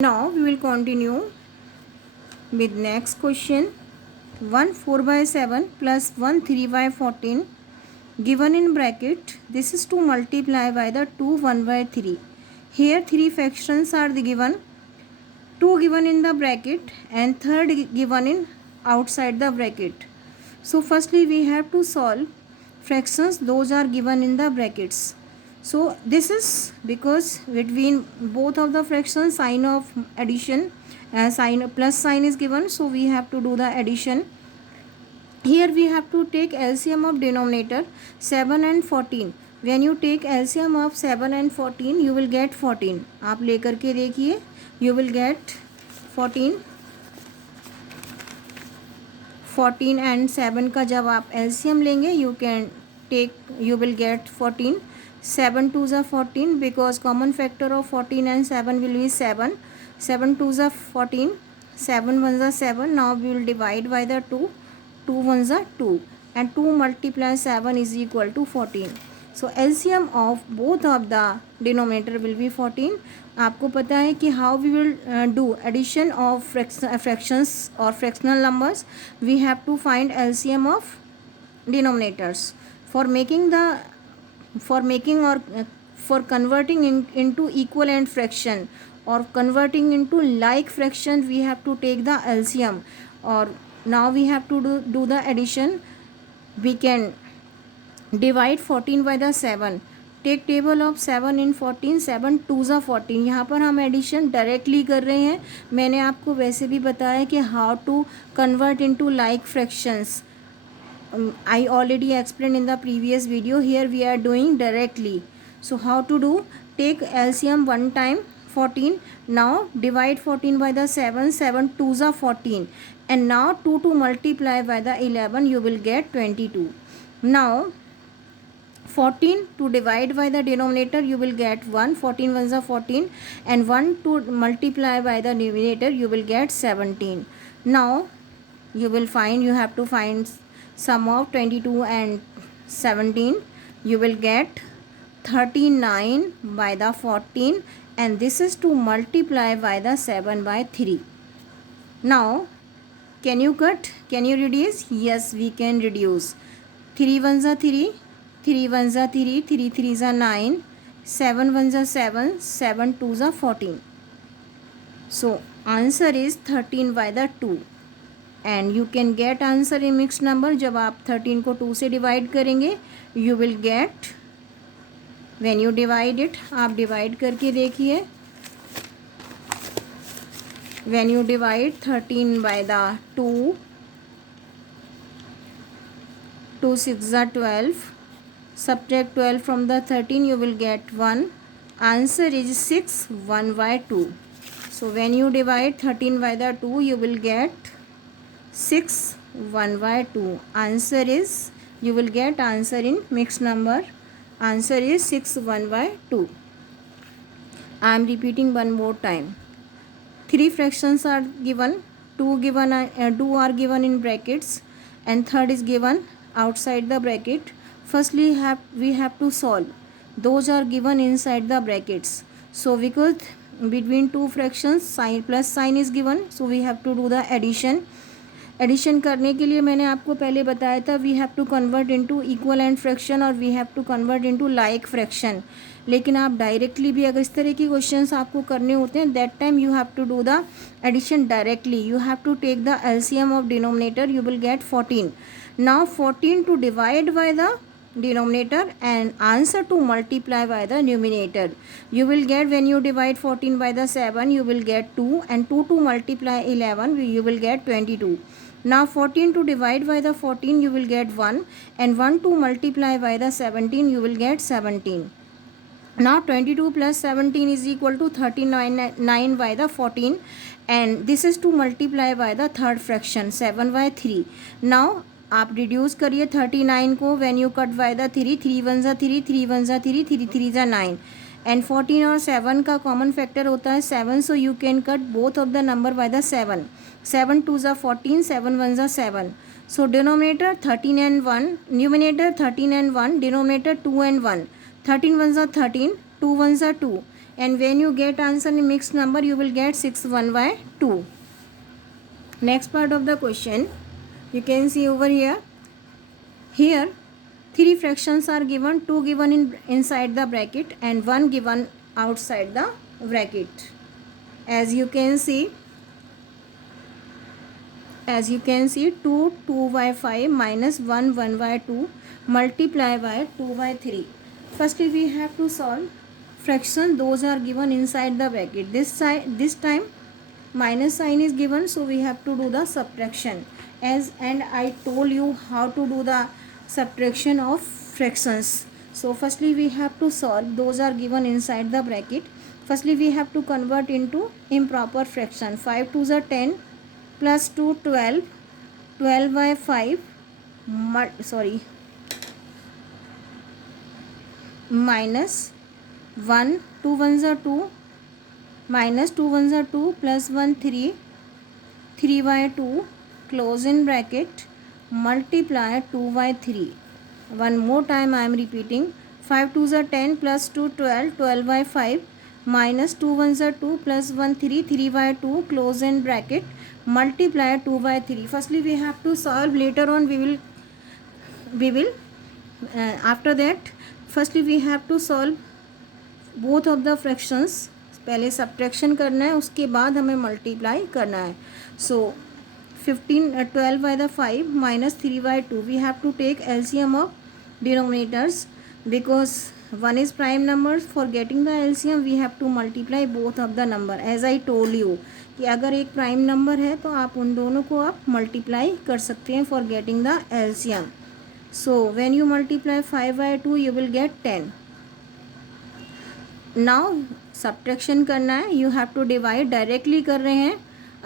Now we will continue with next question. 1 4 by 7 plus 1 3 by 14 given in bracket. This is to multiply by the 2 1 by 3. Here three fractions are given. 2 given in the bracket and third given in outside the bracket. So firstly we have to solve fractions, those are given in the brackets. So this is because between both of the fractions sign of addition, sign plus sign is given, so we have to do the addition. Here we have to take LCM of denominator 7 and 14. When you take LCM of 7 and 14 you will get 14. आप लेकर के देखिए, you will get 14 and 7 का जब आप LCM लेंगे you will get 14. 7 2s are 14 because common factor of 14 and 7 will be 7. 7 2s are 14, 7 1s are 7. Now we will divide by the 2. 2 1s are 2 and 2 multiply 7 is equal to 14. So LCM of both of the denominator will be 14. आपको पता है कि how we will do addition of fractions or fractional numbers. We have to find LCM of denominators for making for converting into equivalent fraction or converting into like fraction. We have to take the LCM, or now we have to do the addition. We can divide 14 by the 7. Take table of 7 in 14. 7 2s are 14. यहाँ पर हम addition directly कर रहे हैं. मैंने आपको वैसे भी बताया कि how to convert into like fractions. I already explained in the previous video. Here we are doing directly. So how to do? Take LCM one time 14. Now divide 14 by the 7. 7 2s are 14. And now 2 to multiply by the 11 you will get 22. Now 14 to divide by the denominator you will get 1. 14 1s are 14 and 1 to multiply by the numerator you will get 17. Now you have to find sum of 22 and 17. You will get 39 by the 14 and this is to multiply by the 7 by 3. Now can you cut? Can you reduce? Yes, we can reduce. 3 1s are 3, 3 1s are 3, 3 3s are 9, 7 1s are 7, 7 2s are 14. So answer is 13 by the 2. And you can get answer in mixed number. जब आप 13 को 2 से divide करेंगे you will get, when you divide it, आप divide करके देखिए. When you divide 13 by the 2, 2 6 are 12, subtract 12 from the 13 you will get 1. Answer is 6 1 by 2. So when you divide 13 by the 2 you will get 6 1 by 2. Answer is, you will get answer in mixed number. Answer is 6 1 by 2. I am repeating one more time. Three fractions are given. Two are given in brackets and third is given outside the bracket. Firstly we have to solve. Those are given inside the brackets. So because between two fractions sign plus sign is given, so we have to do the addition. Addition करने के लिए मैंने आपको पहले बताया था we have to convert into equal and fraction और we have to convert into like fraction. लेकिन आप डायरेक्टली भी अगर इस तरह की क्वेश्चंस आपको करने होते हैं that time you have to do the addition directly. You have to take the LCM of denominator. You will get 14. Now 14 to divide by the denominator and answer to multiply by the numerator. You will get, when you divide 14 by the 7 you will get 2 and 2 to multiply 11 you will get 22. Now 14 to divide by the 14 you will get 1 and 1 to multiply by the 17 you will get 17. Now 22 plus 17 is equal to 39 by the 14 and this is to multiply by the third fraction 7 by 3. Now आप reduce करिए 39 को. When you cut by the 3, 3 1s are 3, 3 1s are 3, 3 3s are 9 and 14 और 7 का common factor होता है 7. So you can cut both of the number by the 7. 7 2s are 14, 7 1s are 7. So denominator 13 and 1, numerator 13 and 1, denominator 2 and 1. 13 1s are 13, 2 1s are 2. and when you get answer in mixed number you will get 6 1 by 2. Next part of the question you can see over here. Here 3 fractions are given, 2 given inside the bracket and 1 given outside the bracket. As you can see 2 2 by 5 minus 1 1 by 2 multiply by 2 by 3. Firstly we have to solve fraction, those are given inside the bracket. This time minus sign is given, so we have to do the subtraction. And I told you how to do the subtraction of fractions. So firstly we have to solve, those are given inside the bracket. Firstly we have to convert into improper fraction. 5 2s are 10 plus 2 12, 12 by 5 minus 1 2 1s are 2 minus 2 1s are 2 plus 1 3, 3 by 2 close in bracket multiply 2 by 3. One more time I am repeating. 5 2s are 10 plus 2 12, 12 by 5 minus 2 1s are 2 plus 1 3, 3 by 2 close in bracket multiply 2 by 3. Firstly we have to solve, later on we will after that firstly we have to solve both of the fractions. पहले subtraction करना है, उसके बाद हमें multiply करना है. सो 12 by the 5 minus 3 by 2 we have to take LCM of denominators because one is prime number. For getting the LCM we have to multiply both of the number. As I told you कि अगर एक prime number है तो आप उन दोनों को आप मल्टीप्लाई कर सकते हैं for getting the LCM. So when you multiply 5 by 2 you will get 10. Now subtraction करना है, you have to divide. Directly कर रहे हैं.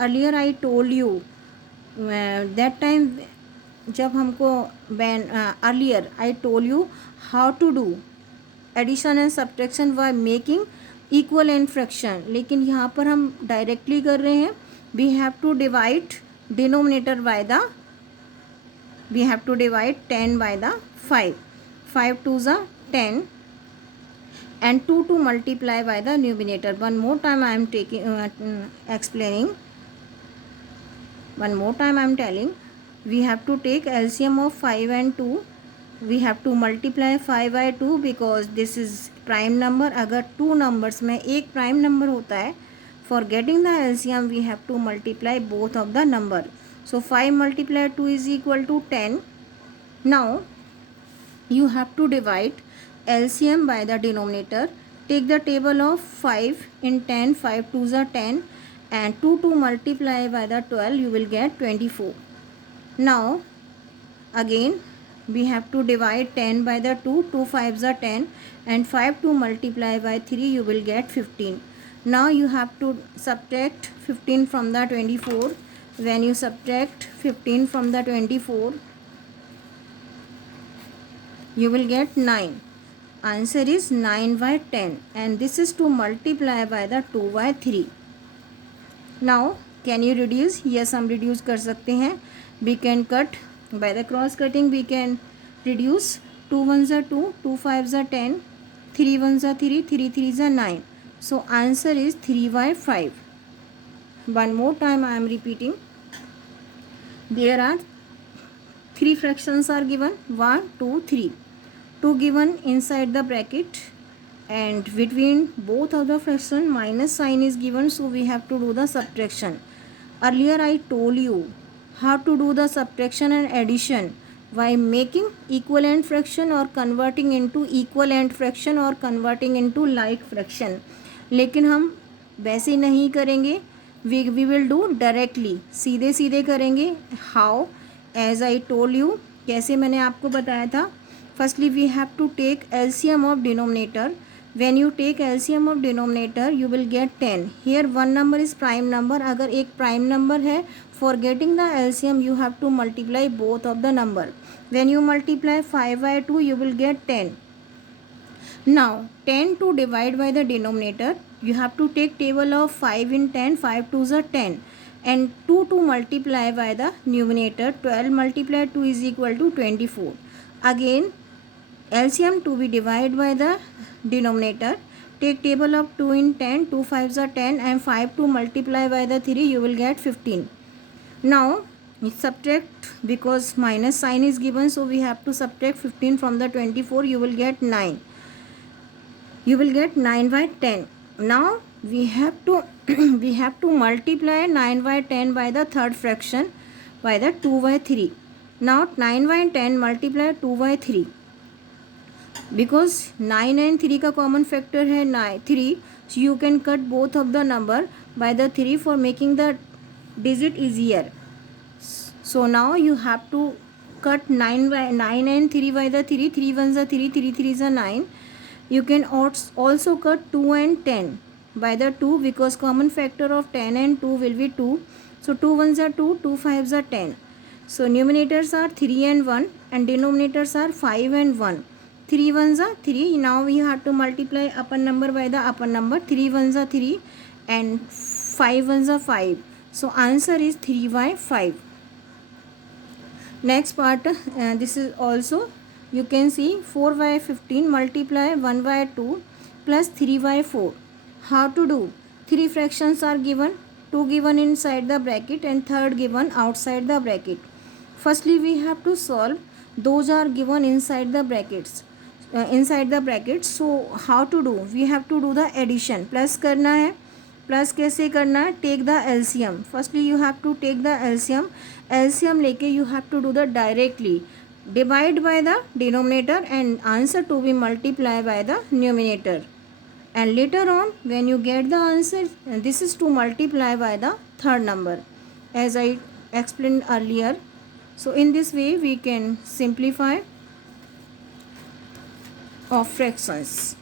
Earlier I told you that time जब हमको earlier I told you how to do addition and subtraction by making equal and fraction. लेकिन यहाँ पर हम डायरेक्टली कर रहे हैं. We have to divide denominator by the, we have to divide 10 by the 5. 5 2s are 10 and 2 to multiply by the numerator. One more time I am taking explaining. One more time I am telling. We have to take LCM of 5 and 2. We have to multiply 5 by 2 because this is prime number. अगर 2 numbers में एक prime number होता है, for getting the LCM we have to multiply both of the number. So 5 multiply 2 is equal to 10. Now you have to divide LCM by the denominator. Take the table of 5 in 10. 5 2s are 10 and 2 to multiply by the 12 you will get 24. Now again we have to divide 10 by the 2. 2 5s are 10 and 5 to multiply by 3 you will get 15. Now you have to subtract 15 from the 24. When you subtract 15 from the 24 you will get 9. Answer is 9 by 10 and this is to multiply by the 2 by 3. Now can you reduce? Yes हम reduce कर सकते हैं. We can cut by the cross cutting. We can reduce. 2 1s are 2, 2 5s are 10, 3 1s are 3, 3 3s are 9. So answer is 3 by 5. One more time I am repeating. There are 3 fractions are given, 1 2 3. 2 given inside the bracket and between both of the fraction minus sign is given, so we have to do the subtraction. Earlier I told you how to do the subtraction and addition by making equivalent fraction or converting into equivalent fraction or converting into like fraction. लेकिन हम वैसे नहीं करेंगे. we will do directly, सीधे सीधे करेंगे. how? as I told you, कैसे मैंने आपको बताया था. Firstly we have to take LCM of denominator. When you take LCM of denominator you will get 10. Here one number is prime number. अगर एक prime number है, for getting the LCM you have to multiply both of the number. When you multiply 5 by 2 you will get 10. Now 10 to divide by the denominator you have to take table of 5 in 10. 5 2s are 10 and 2 to multiply by the numerator. 12 multiplied 2 is equal to 24. Again LCM to be divided by the denominator. take table of 2 in 10, 2 5s are 10 and 5 to multiply by the 3 you will get 15. Now subtract, because minus sign is given, so we have to subtract 15 from the 24, you will get 9. You will get 9 by 10. Now we have to we have to multiply 9 by 10 by the third fraction by the 2 by 3. Now 9 by 10 multiply 2 by 3, because 9 and 3 का common factor है 3, so you can cut both of the number by the 3 for making the digit easier. So now you have to cut 9 and 3 by the 3. 3 1s are 3, 3 3s are 9. You can also cut 2 and 10 by the 2, because common factor of 10 and 2 will be 2. So 2 1s are 2, 2 5s are 10. So numerators are 3 and 1 and denominators are 5 and 1. 3 1s are 3. Now we have to multiply upper number by the upper number. 3 1s are 3 and 5 1s are 5. So answer is 3 by 5. Next part, this is also you can see 4 by 15 multiply 1 by 2 plus 3 by 4. How to do? 3 fractions are given, 2 given inside the bracket and third given outside the bracket. Firstly we have to solve, those are given inside the brackets. So how to do? We have to do the addition. Plus करना है. Plus कैसे करना है? Take the LCM. Firstly you have to take the LCM. LCM लेके you have to do the directly divide by the denominator and answer to be multiply by the numerator. And later on when you get the answer, this is to multiply by the third number as I explained earlier. So in this way we can simplify of fractions.